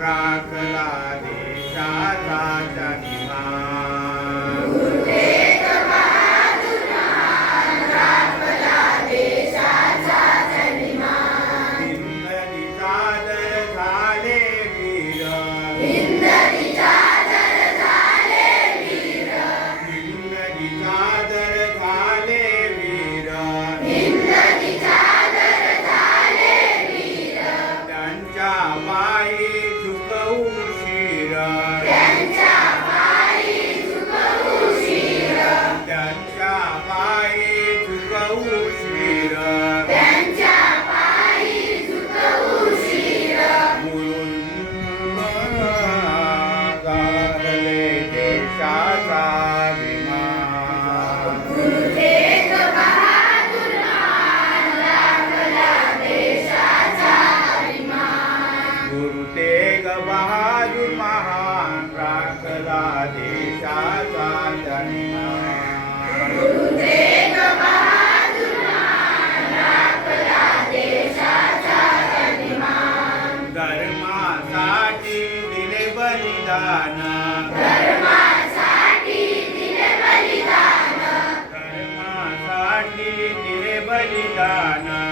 राखला देशाचा जनिमान. तेग बहादूर महान राखला देशाचा जनिमान. हिंदीचा दर झाले वीर. हिंदीचा दर झाले वीर. त्यांच्या पायी झुकवू शिर. त्यांच्या पायी झुकवू शिर. गारले देशाचा अभिमान. गुरु तेग बहादूर महान राखला देशाचा जनिमान. धर्मासाठी दिले बलिदान. धर्मासाठी दिले बलिदान.